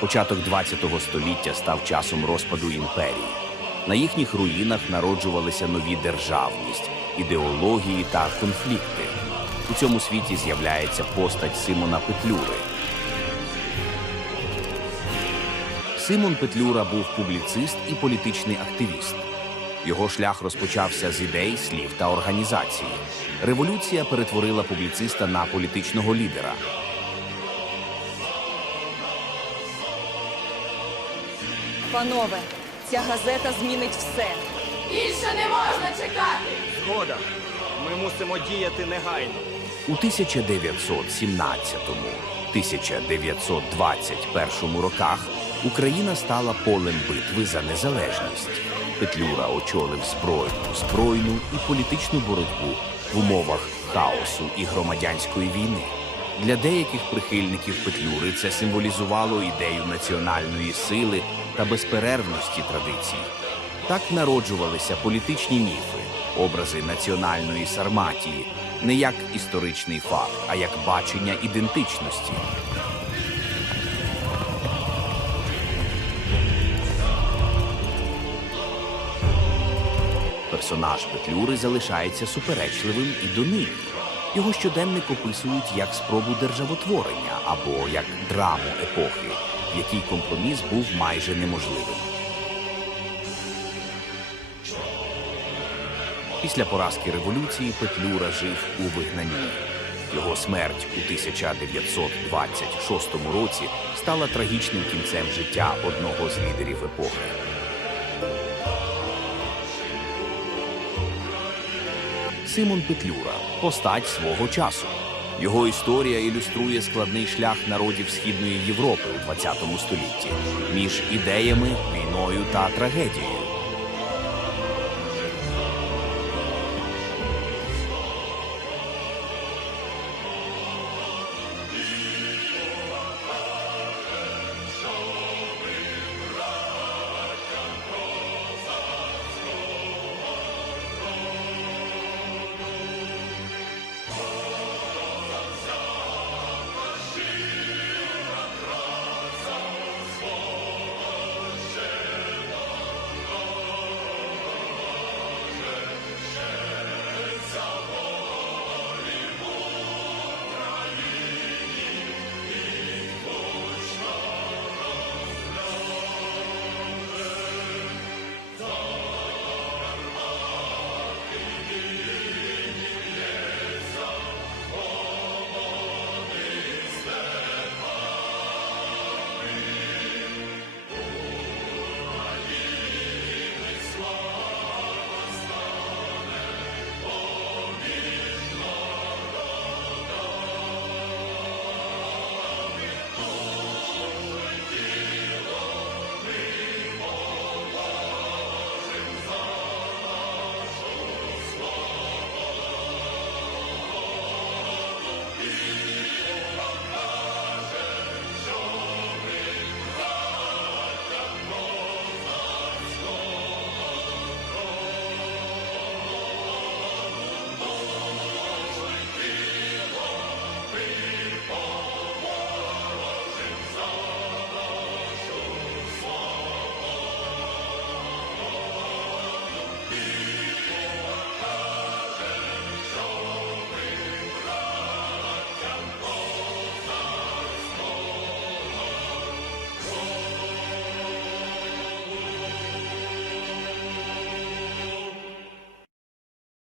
Початок ХХ століття став часом розпаду імперії. На їхніх руїнах народжувалися нові державність, ідеології та конфлікти. У цьому світі з'являється постать Симона Петлюри. Симон Петлюра був публіцист і політичний активіст. Його шлях розпочався з ідей, слів та організації. Революція перетворила публіциста на політичного лідера. Панове, ця газета змінить все. Більше не можна чекати. Згода. Ми мусимо діяти негайно. У 1917-1921 роках Україна стала полем битви за незалежність. Петлюра очолив збройну, збройну і політичну боротьбу в умовах хаосу і громадянської війни. Для деяких прихильників Петлюри це символізувало ідею національної сили та безперервності традицій. Так народжувалися політичні міфи, образи національної сарматії, не як історичний факт, а як бачення ідентичності. Персонаж Петлюри залишається суперечливим і донині. Його щоденник описують як спробу державотворення або як драму епохи, в якій компроміс був майже неможливим. Після поразки революції Петлюра жив у вигнанні. Його смерть у 1926 році стала трагічним кінцем життя одного з лідерів епохи. Симон Петлюра постать свого часу. Його історія ілюструє складний шлях народів Східної Європи у ХХ столітті між ідеями, війною та трагедією.